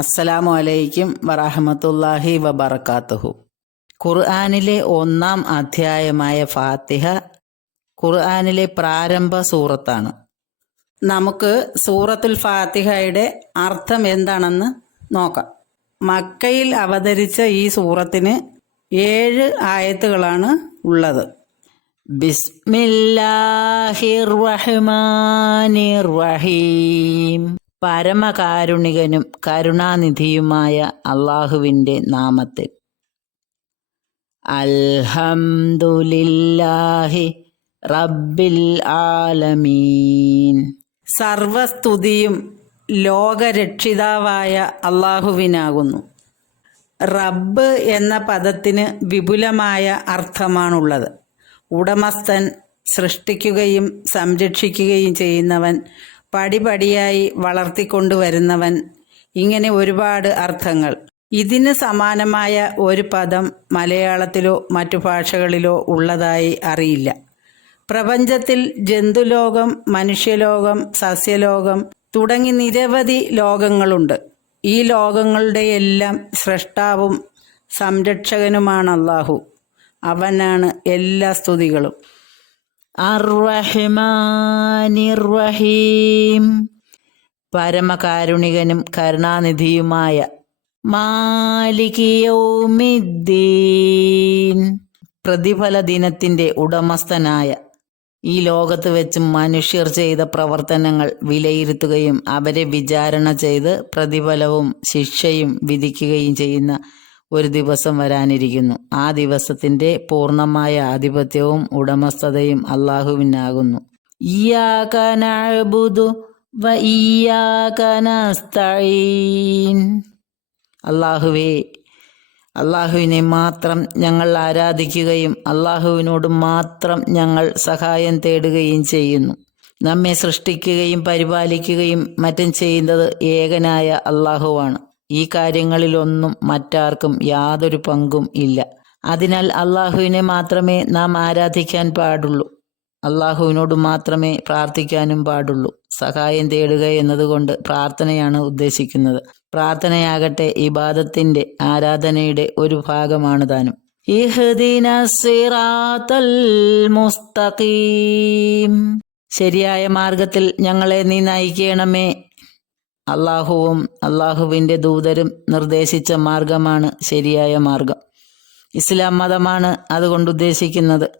അസ്സലാമു അലൈക്കും വറഹമത്തല്ലാഹി വബർക്കാത്തുഹു ഖുർആാനിലെ ഒന്നാം അധ്യായമായ ഫാത്തിഹ ഖുർആാനിലെ പ്രാരംഭ സൂറത്താണ്. നമുക്ക് സൂറത്തുൽ ഫാത്തിഹയുടെ അർത്ഥം എന്താണെന്ന് നോക്കാം. മക്കയിൽ അവതരിച്ച ഈ സൂറത്തിന് ഏഴ് ആയത്തുകളാണ് ഉള്ളത്. ബിസ്മില്ലാഹിർ റഹ്മാനിർ റഹീം. പരമകാരുണികനും കരുണാനിധിയുമായ അള്ളാഹുവിന്റെ നാമത്തിൽ. അൽഹംദുലില്ലാഹി റബ്ബിൽ ആലമീൻ. സർവസ്തുതിയും ലോകരക്ഷിതാവായ അള്ളാഹുവിനാകുന്നു. റബ്ബ് എന്ന പദത്തിന് വിപുലമായ അർത്ഥമാണുള്ളത്. ഉടമസ്ഥൻ സൃഷ്ടിക്കുകയും സംരക്ഷിക്കുകയും ചെയ്യുന്നവൻ പടിപടിയായി വളർത്തിക്കൊണ്ടുവരുന്നവൻ ഇങ്ങനെ ഒരുപാട് അർത്ഥങ്ങൾ. ഇതിന് സമാനമായ ഒരു പദം മലയാളത്തിലോ മറ്റു ഭാഷകളിലോ ഉള്ളതായി അറിയില്ല. പ്രപഞ്ചത്തിൽ ജന്തുലോകം മനുഷ്യലോകം സസ്യലോകം തുടങ്ങി നിരവധി ലോകങ്ങളുണ്ട്. ഈ ലോകങ്ങളുടെയെല്ലാം സൃഷ്ടാവും സംരക്ഷകനുമാണ് അള്ളാഹു അവനാണ് എല്ലാ സ്തുതികളും. അർറഹ്മാനിർറഹീം. പരമകാരുണികനും കരുണാനിധിയുമായ പ്രതിഫല ദിനത്തിന്റെ ഉടമസ്ഥനായ ഈ ലോകത്ത് വെച്ച് മനുഷ്യർ ചെയ്ത പ്രവർത്തനങ്ങൾ വിലയിരുത്തുകയും അവരെ വിചാരണ ചെയ്ത് പ്രതിഫലവും ശിക്ഷയും വിധിക്കുകയും ചെയ്യുന്ന ഒരു ദിവസം വരാനിരിക്കുന്നു. ആ ദിവസത്തിന്റെ പൂർണമായ ആധിപത്യവും ഉടമസ്ഥതയും അള്ളാഹുവിനാകുന്നു. ഇയാകനസ്തഈൻ അള്ളാഹുവേ അള്ളാഹുവിനെ മാത്രം ഞങ്ങൾ ആരാധിക്കുകയും അള്ളാഹുവിനോട് മാത്രം ഞങ്ങൾ സഹായം തേടുകയും ചെയ്യുന്നു. നമ്മെ സൃഷ്ടിക്കുകയും പരിപാലിക്കുകയും മറ്റും ചെയ്യുന്നത് ഏകനായ അള്ളാഹുവാണ്. ഈ കാര്യങ്ങളിലൊന്നും മറ്റാർക്കും യാതൊരു പങ്കും ഇല്ല. അതിനാൽ അള്ളാഹുവിനെ മാത്രമേ നാം ആരാധിക്കാൻ പാടുള്ളൂ. അള്ളാഹുവിനോട് മാത്രമേ പ്രാർത്ഥിക്കാനും പാടുള്ളൂ. സഹായം തേടുക എന്നതുകൊണ്ട് പ്രാർത്ഥനയാണ് ഉദ്ദേശിക്കുന്നത്. പ്രാർത്ഥനയാകട്ടെ ഇബാദത്തിന്റെ ആരാധനയുടെ ഒരു ഭാഗമാണ് താനും. മുസ്തഖീം. ശരിയായ മാർഗത്തിൽ ഞങ്ങളെ നീ നയിക്കണമേ. അള്ളാഹുവും അള്ളാഹുവിന്റെ ദൂതരും നിർദ്ദേശിച്ച മാർഗമാണ് ശരിയായ മാർഗം. ഇസ്ലാം മതമാണ് അതുകൊണ്ട് ഉദ്ദേശിക്കുന്നത്.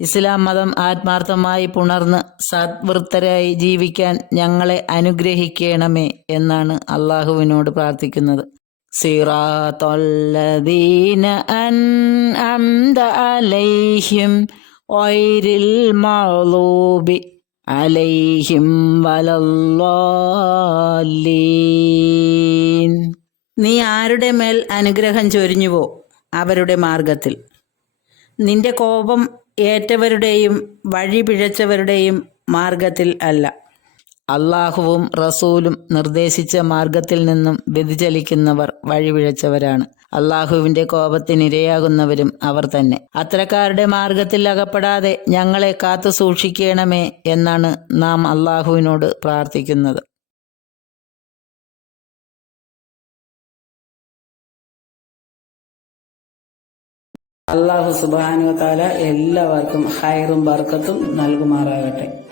ഇസ്ലാം മതം ആത്മാർത്ഥമായി പുണർന്ന് സദ്വൃത്തരായി ജീവിക്കാൻ ഞങ്ങളെ അനുഗ്രഹിക്കണമേ എന്നാണ് അള്ളാഹുവിനോട് പ്രാർത്ഥിക്കുന്നത്. സിറാത്തല്ലദീന അൻ അംദ അലൈഹിം ഒൈരിൽ മൗലൂബി അലൈഹിം വലല്ലാലീൻ. നീ ആരുടെ മേൽ അനുഗ്രഹം ചൊരിഞ്ഞുവോ അവരുടെ മാർഗത്തിൽ നിന്റെ കോപം ഏറ്റവരുടെയും വഴി പിഴച്ചവരുടെയും മാർഗത്തിൽ അല്ല. അള്ളാഹുവും റസൂലും നിർദ്ദേശിച്ച മാർഗത്തിൽ നിന്നും വ്യതിചലിക്കുന്നവർ വഴിപിഴച്ചവരാണ് അള്ളാഹുവിന്റെ കോപത്തിനിരയാകുന്നവരും അവർ തന്നെ. അത്തരക്കാരുടെ മാർഗത്തിൽ അകപ്പെടാതെ ഞങ്ങളെ കാത്തു സൂക്ഷിക്കണമേ എന്നാണ് നാം അള്ളാഹുവിനോട് പ്രാർത്ഥിക്കുന്നത്. അള്ളാഹു സുബാനു താല എല്ലാവർക്കും ഹൈറും ബർക്കത്തും നൽകുമാറാകട്ടെ.